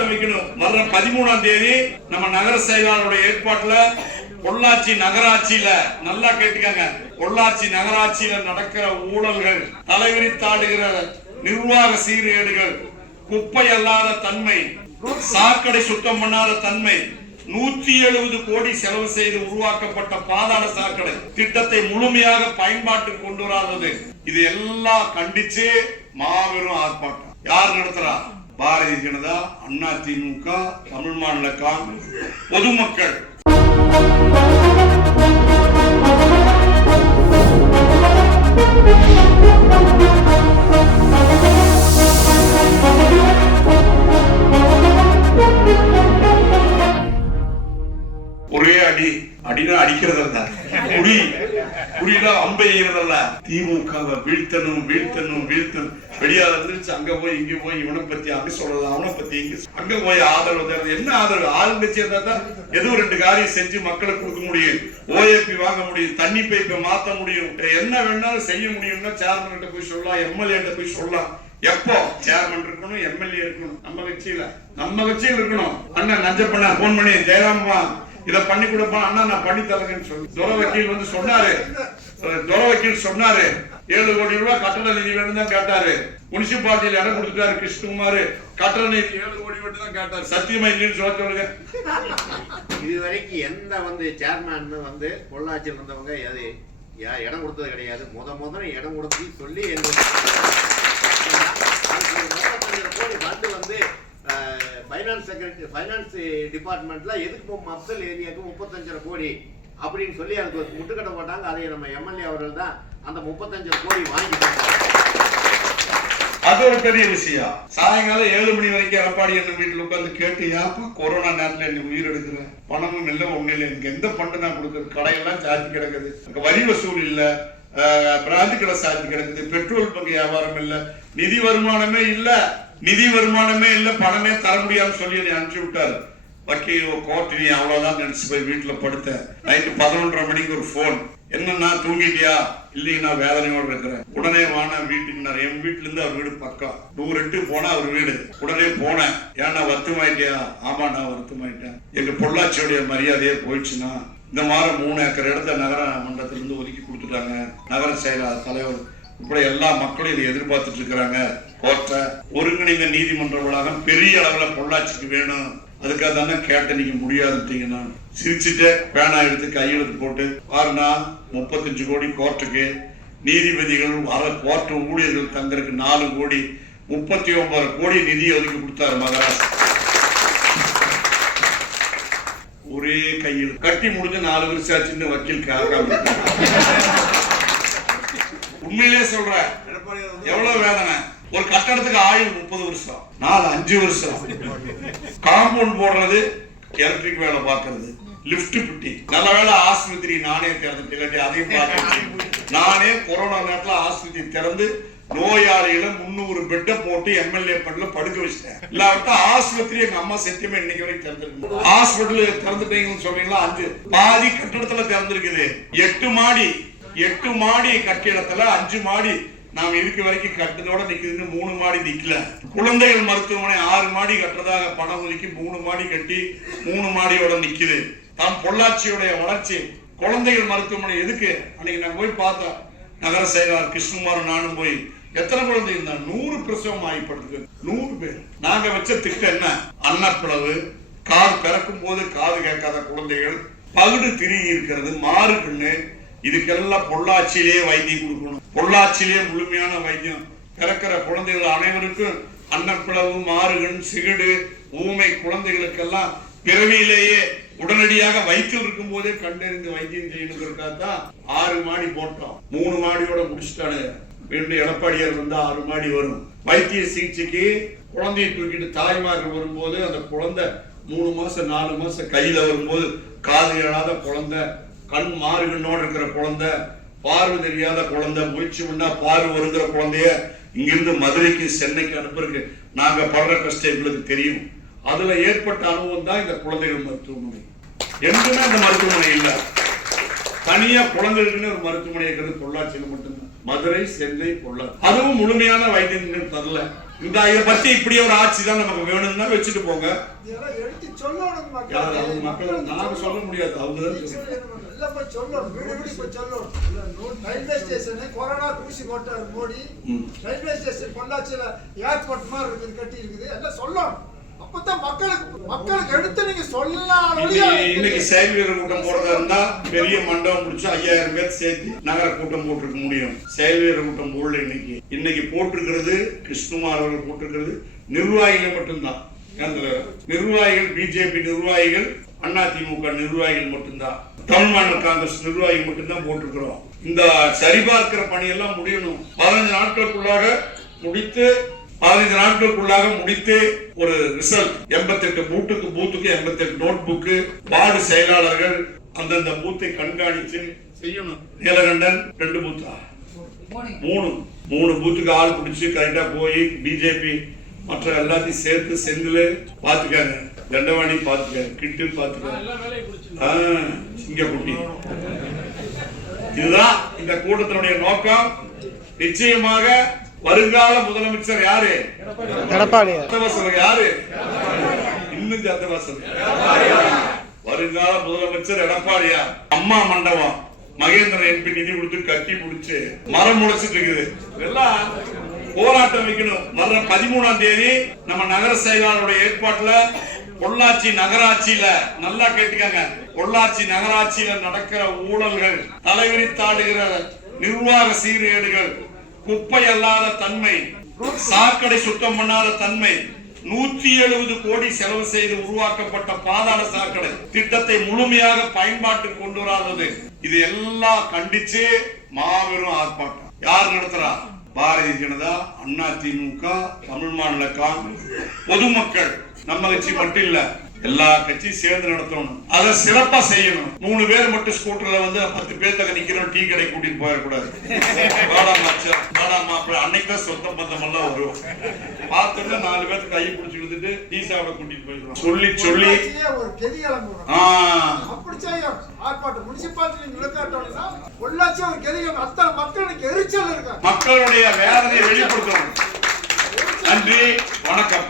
கூட்டம் வைக்கணும். வர்ற 13ஆம் தேதி நம்ம நகர செயலாளருடைய ஏற்பாட்டுல பொள்ளாச்சி நகராட்சியில நல்லா கேட்டுக்கங்க, பொள்ளாச்சி நகராட்சியில நடக்கிற ஊழல்கள், தலைவிரித்தாடுகிற நிர்வாக சீர்கேடுகள், குப்பை அல்லாத தன்மை, சாக்கடை சுத்தம் பண்ணாத தன்மை, 170 கோடி செலவு செய்து உருவாக்கப்பட்ட பாதாள சாக்கடை திட்டத்தை முழுமையாக பயன்பாட்டுக்கு கொண்டு வராதது, இது எல்லாம் கண்டிச்சு மாபெரும் ஆர்ப்பாட்டம். யார் நடத்துறா? பாரதிய ஜனதா, அண்ணா திமுக, தமிழ் மாநில காங்கிரஸ், பொதுமக்கள். ஒரே அடி அடினா அடிக்கிறதல்ல, குடியில அம்பை எய்யறதல்ல. திமுகவை வீழ்த்தணும் வீழ்த்தணும் வீழ்த்தணும். வெளியால இருந்துச்சு அங்க போய் இங்க போய் இவனை பத்தி அப்படி சொல்றது, அவனை பத்தி இங்க அங்க போய் ஆதரவு தருது. என்ன ஆதரவு? ஆளுங்கட்சி இருந்தா தான் ஏதோ 2 காரியம் செஞ்சு மக்களுக்கு கொடுக்க முடியும். ஓஏபி வாங்க முடியும், தண்ணி பைப்பை மாத்த முடியும், என்ன வேணாலும் செய்ய முடியும்னா சேர்மன் கிட்ட போய் சொல்லலாம், எம்எல்ஏ கிட்ட போய் சொல்லலாம். எப்போ சேர்மன் இருக்கணும், எம்எல்ஏ இருக்கணும், நம்ம கட்சியில இருக்கணும். அண்ணன் நஞ்சப்பண்ண போன் பண்ணி ஜெயராமா இத பண்ணி கொடுப்பா அண்ணா, நான் பண்ணி தரேன்னு சொல்லி துரை வக்கீல் வந்து சொன்னாரு. துரை வக்கீல் சொன்னாரு 7 கோடி ரூபாய் கட்டண நிதி வேணும் தான் கேட்டாரு. முனிசிபாலிட்டியில இடம் கொடுத்துட்டாரு கிருஷ்ணகுமார், கட்டண நிதி 7 கோடி மட்டும் தான் கேட்டாரு. சத்தியமா இல்லைன்னு சொல்லுங்க. இதுவரைக்கும் எந்த சேர்மன் பொள்ளாச்சியில் இருந்தவங்க இடம் கொடுத்தது கிடையாது. முதல்ல இடம் கொடுத்து சொல்லி ஃபைனான்ஸ் டிபார்ட்மெண்ட்ல எதுக்கு மப்சல் ஏரியாவுக்கு 35 கோடி அப்படின்னு சொல்லி அதுக்கு ஒரு முட்டுக்கட்டை போட்டாங்க. அதை நம்ம எம்எல்ஏ அவர்கள் தான் அந்த 35 கோடி வாங்கிட்டாங்க. அது ஒரு பெரிய விஷயம். சாயங்காலம் 7 மணி வரைக்கும் எடப்பாடி என்ன வீட்டுல உட்காந்து கேட்டு, யாப்பா கொரோனா நேரத்துல என்ன உயிர் எடுக்கிறேன், பணமும் இல்லை ஒண்ணு இல்லை, எனக்கு எந்த பண்டு நான் கொடுக்குறது, கடையெல்லாம் சார்ஜ் கிடக்குது, வரி வசூல் இல்ல, பிராந்தி கடை சார்ஜ் கிடக்குது, பெட்ரோல் பங்கு வியாபாரம் இல்ல, நிதி வருமானமே இல்ல, பணமே தர முடியாதுன்னு சொல்லி அனுப்பிச்சு விட்டாரு. வக்கீல் கோர்ட் நீ அவ்வளவுதான் நினைச்சு போய் வீட்டுல படுத்தேன். நைட்டு 11:30 மணிக்கு ஒரு போன், என்னன்னா தூங்கிட்டியா? இல்லைங்க நான் வேதனையோடு இருக்கிறேன். உடனே வான வீட்டுக்கு. என் வீட்டுல இருந்து அவர் வீடு பக்கம் 100 எட்டு போனா அவர் வீடு. உடனே போனேன். ஏன்னா வருத்தமாயிட்டியா? ஆமா நான் வருத்தமாயிட்டேன். எங்க பொள்ளாச்சியோடைய மரியாதையே போயிடுச்சுன்னா இந்த மாதிரி 3 ஏக்கர் இடத்த நகர மன்றத்திலிருந்து ஒதுக்கி கொடுத்துட்டாங்க. நகர செயலாளர் தலைவர் இப்படி எல்லா மக்களும் இதை எதிர்பார்த்துட்டு இருக்கிறாங்க. கோர்ட்ட ஒருங்கிணைந்த நீதிமன்ற வளாகம் பெரிய அளவுல பொள்ளாச்சிக்கு வேணும். அதுக்காக தானே கேட்ட, நீங்க முடியாதுட்டீங்கன்னா சிரிச்சுட்டு பேனா எடுத்து கையெழுத்து போட்டு பாருனா 35 கோடி கோர்ட்டுக்கு, நீதிபதிகள் கோர்ட்டு ஊழியர்கள் தங்கறதுக்கு 4 கோடி, 39 கோடி நிதி ஒதுக்கி கொடுத்தாரு மகாராஷ்டிரா. ஒரே கையில் கட்டி முடிஞ்சு 4 வருஷம் ஆச்சுன்னு வக்கீல் கேட்காம. உண்மையிலே சொல்றேன், எவ்வளவு வேதனை. ஒரு கட்டடத்துக்கு ஆயுள் 30 வருஷம், 5 வருஷம். காம்பவுண்ட் போடுறது, எலக்ட்ரிக் வேலை பார்க்கறது, லிப்ட் பிட்டி. நல்ல வேலை ஆஸ்பத்திரி நானே திறந்துட்டு அதையும் பார்க்க. நானே கொரோனா நேரத்துல ஆஸ்பத்திரி திறந்து நோயாளிகளை 300 பெட்டை போட்டு எம்எல்ஏ பண்ணல படுக்க வச்சிட்டேன். இல்லாவிட்டா ஆஸ்பத்திரி எங்க அம்மா சத்தியமா இன்னைக்கு வரைக்கும் திறந்துருக்கு. ஹாஸ்பிட்டல் திறந்துட்டீங்கன்னு சொல்றீங்களா? 5 பாதி கட்டடத்துல திறந்திருக்குது. 8 மாடி கட்டிடத்துல 5 மாடி நாம் இருக்க வரைக்கும் கட்டதோட நிக்குது. 3 மாடி நிக்கல. குழந்தைகள் மருத்துவமனை 6 மாடி கட்டுறதாக பணம் ஒதுக்கி 3 மாடி கட்டி 3 மாடியோட நிக்குது. தான் பொள்ளாச்சியோடைய வளர்ச்சி. குழந்தைகள் மருத்துவமனை எதுக்கு? அன்னைக்கு நான் போய் பார்த்தேன். நகர செயலாளர் கிருஷ்ணகுமார் நானும் போய், எத்தனை குழந்தை இருந்தா 100 பிரசவம் ஆகிப்படுது. 100 பேர். நாங்க வச்ச திட்டம் என்ன? அன்னப்பிளவு, காது பிறக்கும் போது காது கேட்காத குழந்தைகள், பகுடு திரிகி இருக்கிறது, மாறு கண்ணு, இதுக்கெல்லாம் பொள்ளாச்சியிலேயே வைத்தியம் கொடுக்கணும். பொள்ளாச்சியிலேயே முழுமையான வைத்தியம். பிறக்கிற குழந்தைகள் அனைவருக்கும் அன்னப்பிளவு, மாறுகண், சிகிடு, ஊமை குழந்தைகளுக்கெல்லாம் பிறவியிலேயே உடனடியாக வயிற்றில் இருக்கும் போதே கண்டறிந்து வைத்தியம் செய்யணுங்கிறதுக்காகத்தான் 6 மாடி போட்டோம். 3 மாடியோட முடிச்சுட்டானு. மீண்டும் எடப்பாடியார் வந்து 6 மாடி வரும். வைத்திய சிகிச்சைக்கு குழந்தையை தூக்கிட்டு தாய்மார்கள் வரும்போது அந்த குழந்தை 3 மாசம் 4 மாசம் கையில வரும்போது காது கேளாத குழந்தை, கண் மாறுகண்ணோடு இருக்கிற குழந்தை, பார்வை தெரியாத குழந்தை, முயற்சி பண்ணா பார்வை வருகிற குழந்தைய இங்கிருந்து மதுரைக்கு சென்னைக்கு அனுப்புறதுக்கு நாங்க படுற கஷ்டம் எங்களுக்கு தெரியும். அதுல ஏற்பட்ட அனுபவம் தான் இந்த குழந்தைகள் மருத்துவமனை. எங்குமே இந்த மருத்துவமனை இல்ல. தனியா குழந்தைகளுக்குன்னு ஒரு மருத்துவமனை இருக்கிறது பொள்ளாச்சியில மட்டும்தான். மதுரை, சென்னை, பொள்ளாச்சி. அதுவும் முழுமையான வைத்தியம் தரல. இந்த இதை பத்தி இப்படி ஒரு ஆட்சி தான் நமக்கு வேணும்னா வச்சுட்டு போங்க. இதெல்லாம் எடுத்து சொல்லணும் மக்கள் நாம சொல்ல முடியாது, அவங்க தான் எல்லாம் போய் சொல்லணும், வீடு வீடு போய் சொல்லணும். ரயில்வே ஸ்டேஷனு கொரோனா தூசி போட்டார் மோடி, ரயில்வே ஸ்டேஷன் பொள்ளாச்சியில ஏர்போர்ட் மாதிரி இருக்குது, கட்டி இருக்குது, எல்லாம் சொல்லணும். அப்பதான் மக்களுக்கு எடுத்து நீங்க சொல்லலாம். இன்னைக்கு செயல் வீரர் கூட்டம் போறதா இருந்தா பெரிய மண்டபம் முடிச்சு 5000 பேர் சேர்த்து நகர கூட்டம் போட்டிருக்க முடியும். செயல் வீரர் கூட்டம் போடல. இன்னைக்கு போட்டிருக்கிறது கிருஷ்ணகுமார் அவர்கள் போட்டிருக்கிறது நிர்வாகிகள் மட்டும்தான். நிர்வாகிகள் பிஜேபி நிர்வாகிகள், அதிமுக நிர்வாகிகள் மட்டும்தான், தமிழ் மாநில காங்கிரஸ் நிர்வாகிகள் மட்டும்தான் போட்டிருக்கிறோம். இந்த சரிபார்க்கிற பணியெல்லாம் முடியணும். 15 நாட்களுக்குள்ளாக முடித்து 15 நாட்களுக்குள்ளாக முடித்து ஒரு ரிசல்ட் 88 பூத்துக்கு 88 நோட் புக்கு, வார்டு செயலாளர்கள் அந்தந்த பூத்தை கண்காணிச்சு செய்யணும். நீலகண்டன் 2 பூத்தா 3 பூத்துக்கு ஆள் பிடிச்சு கரெக்டா போய் பிஜேபி மற்ற எல்லாத்தையும் சேர்த்து செந்தில் பாத்துக்காங்க, தண்டவாணி பாத்துக்காங்க, கிட்டு பாத்துக்காங்க, சிங்கக்குட்டி. இதுதான் இந்த கூட்டத்தினுடைய நோக்கம். நிச்சயமாக வருங்கால முதலமைச்சர் யாரு? எடப்பாடி. யாரு? இன்னும் சத்தவாசல். வருங்கால முதலமைச்சர் எடப்பாடியா. அம்மா மண்டபம் மகேந்திரன் எம்பி நிதி கொடுத்து கட்டி பிடிச்சு மரம் முளைச்சிட்டு இருக்குது. இதெல்லாம் போராட்டம் வைக்கணும். வர்ற 13ஆம் தேதி நம்ம நகர செயலாளருடைய ஏற்பாட்டுல பொள்ளாச்சி நகராட்சியில, நல்லா கேட்டுக்கங்க, பொள்ளாச்சி நகராட்சியில நடக்கிற ஊழல்கள், தலைவிரித்தாடுகிற நிர்வாக சீர்கேடுகள், குப்பை அல்லாத தன்மை, சாக்கடை சுத்தம் பண்ணாத தன்மை, 170 கோடி செலவு செய்து உருவாக்கப்பட்ட பாதாள சாக்கடை திட்டத்தை முழுமையாக பயன்பாட்டுக்கு கொண்டு வராதது, இது எல்லாம் கண்டிச்சு மாபெரும் ஆர்ப்பாட்டம். யார் நடத்துறா? பாரதிய ஜனதா, அதிமுக, தமிழ் மாநில காங்கிரஸ், பொதுமக்கள். நம்ம கட்சி மட்டும் இல்ல, எல்லா கட்சியும் சேர்ந்து நடத்தணும். அதை சிறப்பா செய்யணும். 3 பேர் மட்டும் ஸ்கூட்டர்ல வந்து 10 பேர்த்தக்க நிக்கிறோம், டீ கடை கூட்டிட்டு போயிடக்கூடாது. அன்னைக்குதான் சொந்த பந்தம் எல்லாம் வரும். பார்த்துட்டு 4 பேருக்கு கை பிடிச்சி விழுந்துட்டு டீ சாப்பிட கூட்டிட்டு போயிடுவோம். சொல்லி ஒரு கெதி கிளம்புறோம். அப்படி செய்யும் ஆர்ப்பாட்டம் முனிசிபாலிட்டி நிலக்காட்டோம்னா பொள்ளாச்சி ஒரு கெதி கிளம்பும். அத்தனை மக்களுக்கு எரிச்சல் இருக்காங்க. மக்களுடைய வேதனையை வெளிப்படுத்தணும். நன்றி, வணக்கம்.